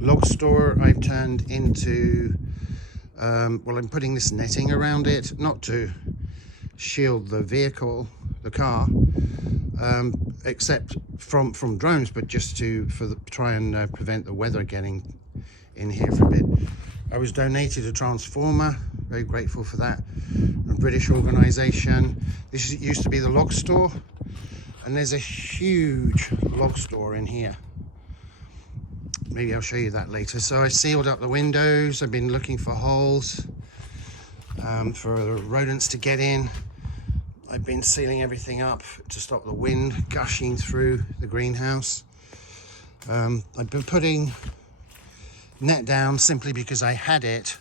log store I've turned into, well, I'm putting this netting around it, not to shield the vehicle, the car, except from drones, but just to try and prevent the weather getting in here for a bit. I was donated a transformer, very grateful for that, from a British organisation. This used to be the log store, and there's a huge log store in here. Maybe I'll show you that later. So I sealed up the windows. I've been looking for holes for rodents to get in. I've been sealing everything up to stop the wind gushing through the greenhouse. I've been putting net down simply because I had it,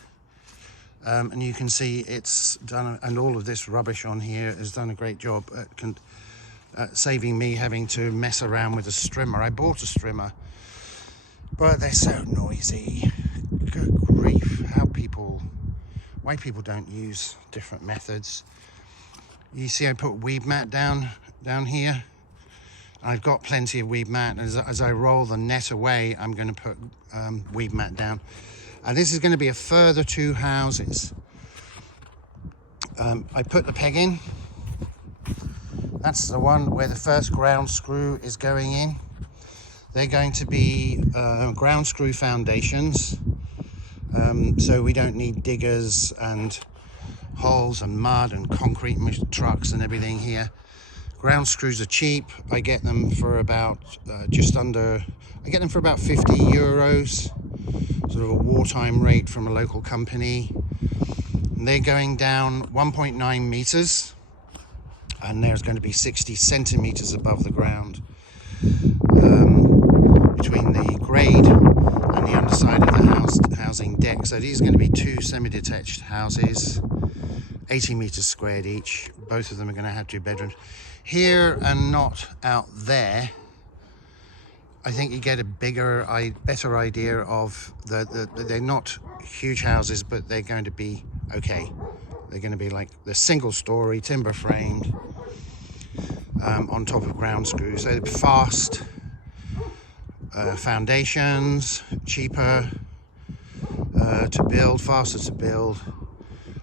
and you can see it's done, and all of this rubbish on here has done a great job at saving me having to mess around with a strimmer. I bought a strimmer, but they're so noisy. Good grief, why people don't use different methods. You see I put weed mat down here. I've got plenty of weed mat, and as I roll the net away, I'm going to put weed mat down. And this is going to be a further 2 houses. I put the peg in. That's the one where the first ground screw is going in. They're going to be ground screw foundations, so we don't need diggers and holes and mud and concrete trucks and everything here. Ground screws are cheap. I get them for about I get them for about 50 euros, sort of a wartime rate from a local company. And they're going down 1.9 meters, and there's going to be 60 centimeters above the ground between the grade and the underside of the housing deck. So these are going to be 2 semi-detached houses, 80 meters squared each. Both of them are going to have 2 bedrooms. Here and not out there, I think you get a better idea of they're not huge houses, but they're going to be okay. They're going to be like the single story, timber framed, on top of ground screws. So fast foundations, cheaper to build, faster to build.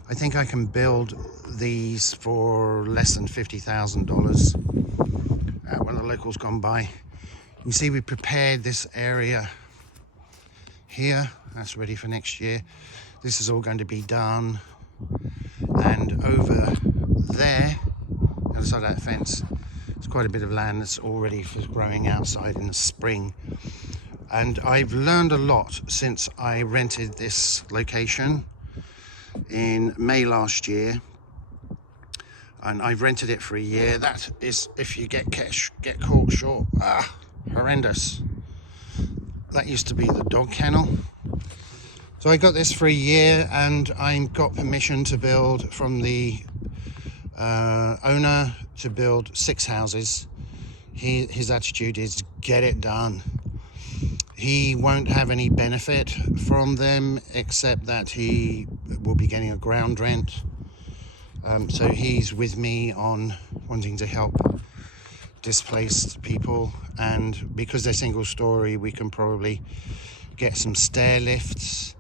I think I can build these for less than $50,000 when the locals gone by. You can see we prepared this area here. That's ready for next year. This is all going to be done. And over there, the other side of that fence, there's quite a bit of land that's all ready for growing outside in the spring. And I've learned a lot since I rented this location in May last year, and I've rented it for a year. That is, if you get caught short, horrendous. That used to be the dog kennel. So I got this for a year, and I got permission to build from the owner to build 6 houses. His attitude is get it done. He won't have any benefit from them except that he will be getting a ground rent. So he's with me on wanting to help displaced people, and because they're single story, we can probably get some chair lifts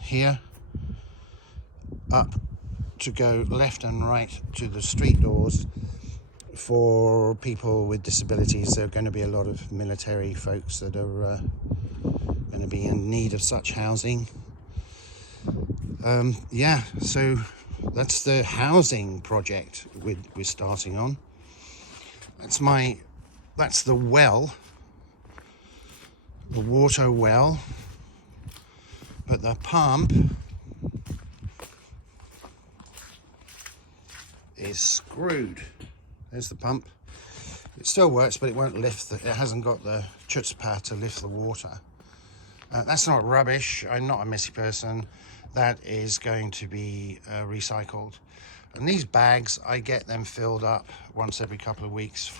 here up to go left and right to the street doors for people with disabilities. There are going to be a lot of military folks that are going to be in need of such housing. Yeah, so that's the housing project we're starting on. That's the well, the water well, but the pump is screwed. There's the pump. It still works, but it won't lift. It hasn't got the chutzpah to lift the water. That's not rubbish. I'm not a messy person. That is going to be recycled. And these bags, I get them filled up once every couple of weeks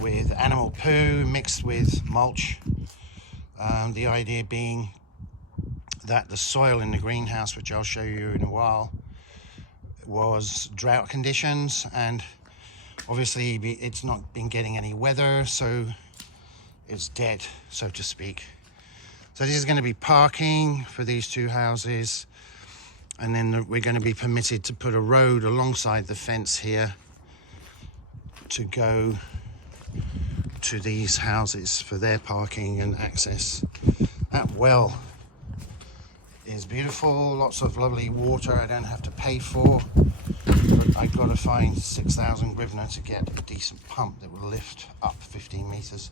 with animal poo mixed with mulch. The idea being that the soil in the greenhouse, which I'll show you in a while, was drought conditions, and obviously it's not been getting any weather, so it's dead, so to speak. So this is going to be parking for these two houses, and then we're going to be permitted to put a road alongside the fence here to go to these houses for their parking and access. That well is beautiful, lots of lovely water I don't have to pay for, but I've got to find 6,000 hryvnia to get a decent pump that will lift up 15 meters.